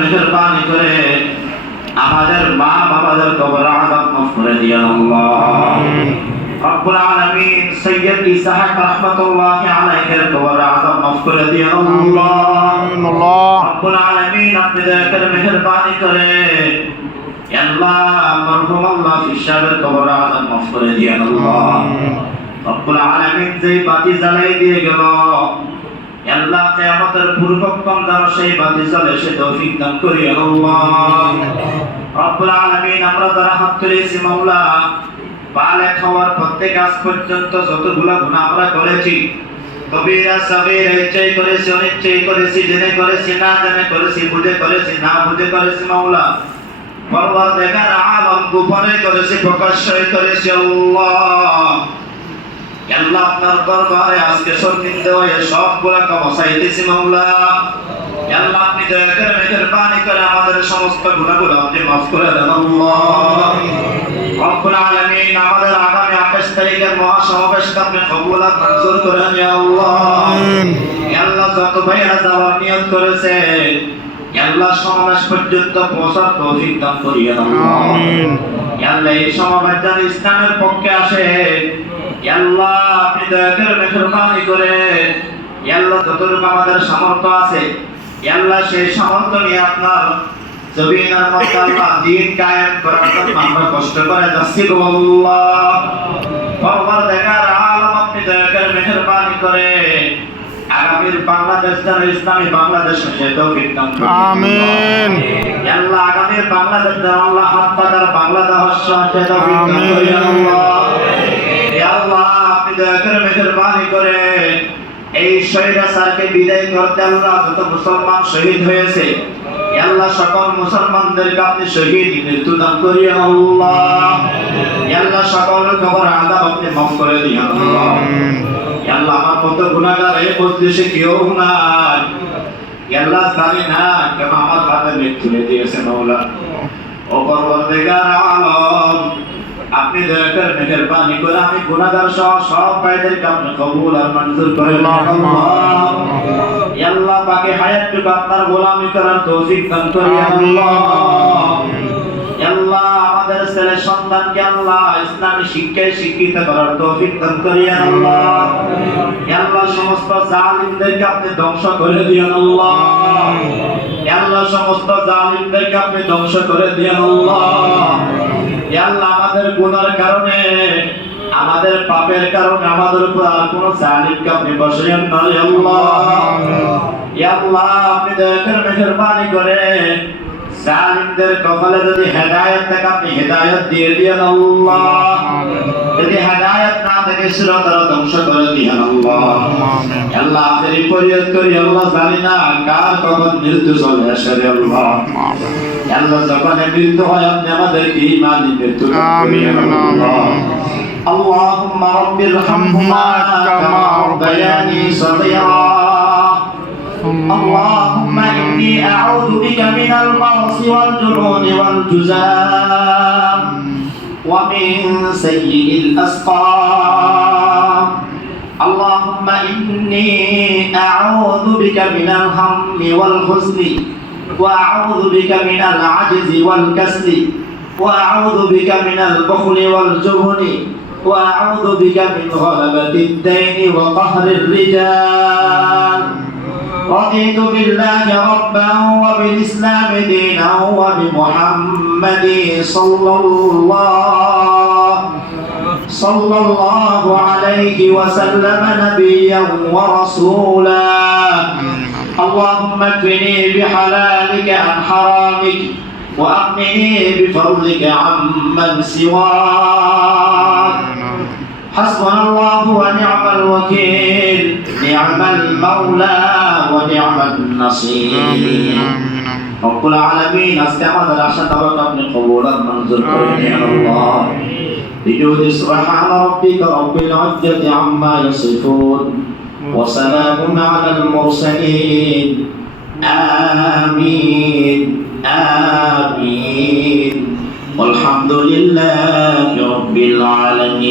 মেহেরবানি করে আমাদের মা বাবাদের কবর আযাব মাফ করে দিয়েন আল্লাহ। রব্বুল আলামিন সৈয়দ ইসহাক রাহমাতুল্লাহ আলাইহির কবর আযাব মাফ করে দিয়েন আল্লাহ। রব্বুল আলামিন আপনি দয়া করে মেহেরবানি করে আল্লাহ মরহুম আল্লাহ ফিসাবের কবর আযাব মাফ করে দিয়েন আল্লাহ। রব্বুল আলামিন যেই বাতি জ্বালাই দিয়ে গেল আল্লাহ কিয়ামতের পূর্বক্ষণ যেন সেই বাতি জ্বলে, সে তৌফিক দান করি আল্লাহ। রব্বুল আলামিন, আমরা যারা হাত তুলেছি মাওলা বালে খাওয়ার প্রত্যেক আজ পর্যন্ত যতগুলো গুনাহ আমরা করেছি, কবিরা সবিরা ইচ্ছাই করেছি অনিচ্ছাই করেছি, জেনে করেছি, না জেনে করেছি, বুঝে করেছি, না বুঝে করেছি মাওলা, পরবর্তীকার আলম গোপনে করেছি, প্রকাশ্যই করেছি আল্লাহ। আল্লাহ আপনার দরবারে আজকে শর্মিন্দা হয়ে সবগুলা ক্ষমা চাইতেছি মাওলা। আল্লাহ আপনি দয়া করে মেহেরবানি করে আমাদের সমস্ত গুনাহগুলো আপনি মাফ করে দেন আল্লাহ। রব্বুল আলামিন আমাদের আগামী 28 তারিখের মহাসমাবেশকে আপনি কবুল আর মঞ্জুর করেন ইয়া আল্লাহ। আল্লাহ যত ভাইরা যাওয়ার নিয়ত করেছে আল্লাহ সমাবেশ পর্যন্ত পৌঁছার তৌফিক দান করিয়া আমিন। আল্লাহ এই সমাবেশ যেন ইসলামের পক্ষে আসে আল্লাহ আপনি দয়া করে মেহরবানি করে। আল্লাহ যতটুকু আমাদের সামর্থ্য আছে আল্লাহ সেই সামর্থ্য নিয়ে আপনার জমিনের মধ্যে আল্লাহ দিন কায়েম করার জন্য আমরা কষ্ট করে যাচ্ছি গো আল্লাহ। পরবার দেখার আলম আপনি দয়া করে মেহরবানি করে। আগামীর বাংলাদেশ যেন ইসলামী বাংলাদেশ তৌফিক দান আমিন। আল্লাহ আগামীর বাংলাদেশ যেন আল্লাহ হাত পাতার বাংলাদেশ তৌফিক দান করি দয়া করে মেহরবানি করে, এই স্বৈরাচারকে বিদায় করতে আল্লাহ যত মুসলমান শহীদ হয়েছে আল্লাহ সকল মুসলমানদেরকে আপনি শহীদ মৃত্যু দান করিয়া আল্লাহ। আল্লাহ সকল কবর আযাব আপনি মাফ করে দিন আল্লাহ। আল্লাহ আমার মতো গুনাহগার এই মজলিসে কেউ নাই। আল্লাহ জানি না কেন আমার হাতে মৃত্যু দিয়েছে মাওলা। ও পরবর্তীকার আলম আপনি দয়া করে মেহেরবানি করে আমি গুনাহগার সহ সব ভাইদেরকে আপনি কবুল আর মঞ্জুর করে আল্লাহ আল্লাহ। পাকে হায়াতটুকু আপনার গোলামি করার তৌফিক দান করি। আল্লাহ। আল্লাহ। আমাদের ছেলে সন্তানকে আল্লাহ ইসলামী শিক্ষায় শিক্ষিত করার তৌফিক দান করি। আল্লাহ। আল্লাহ। সমস্ত জালিমদেরকে আপনি ধ্বংস করে দিয়েন আল্লাহ। আল্লাহ সমস্ত জালিমদেরকে আপনি ধ্বংস করে দিয়েন আল্লাহ। আল্লাহ আমাদের গুনার কারণে আমাদের পাপের কারণে আমাদের উপর আর কোনো জালিমকে আপনি বসাইয়েন না আল্লাহ। আল্লাহ। আপনি দয়া করে মেহেরবানি করে জালিমদের কপালে যদি হেদায়ত থাকে আপনি হেদায়েত দিয়ে দিয়েন আল্লাহ। যদি হেদায়েত না থাকে সিরতারা ধ্বংস করে দিয়েন আল্লাহ আল্লাহ আখেরি ফরিয়াদ করি আল্লাহ জানি না কার কখন মৃত্যু চলে আসে রে আল্লাহ আল্লাহ যখন মৃত্যু হয় আপনি আমাদেরকে ইমানি মৃত্যু দান করিয়েন আল্লাহ اللهم رب ارحمهما كما ربياني صغيرا اللهم إني أعوذ بك من المرض والجنون والجزام ومن سيء الأسقام اللهم إني أعوذ بك من الهم والحزن وأعوذ بك من العجز والكسل وأعوذ بك من البخل والجبن وأعوذ بك من غلبة الدين وقهر الرجال رضيت بالله ربا وبالإسلام دينا وبمحمد صلى الله صلى الله عليه وسلم نبيا ورسولا. اللهم اكفني بحلالك عن حرامك وأغنني بفضلك عمن سواك. حسبنا الله ونعم الوكيل. نعم المولى. ونعم النصير. رب العالمين استعمد العشاء تبارك ابن قبولا منزل قرين يا الله. بجود سبحان ربك رب العزة عما يصفون. وسلام على المرسلين. آمين آمين. والحمد لله رب العالمين.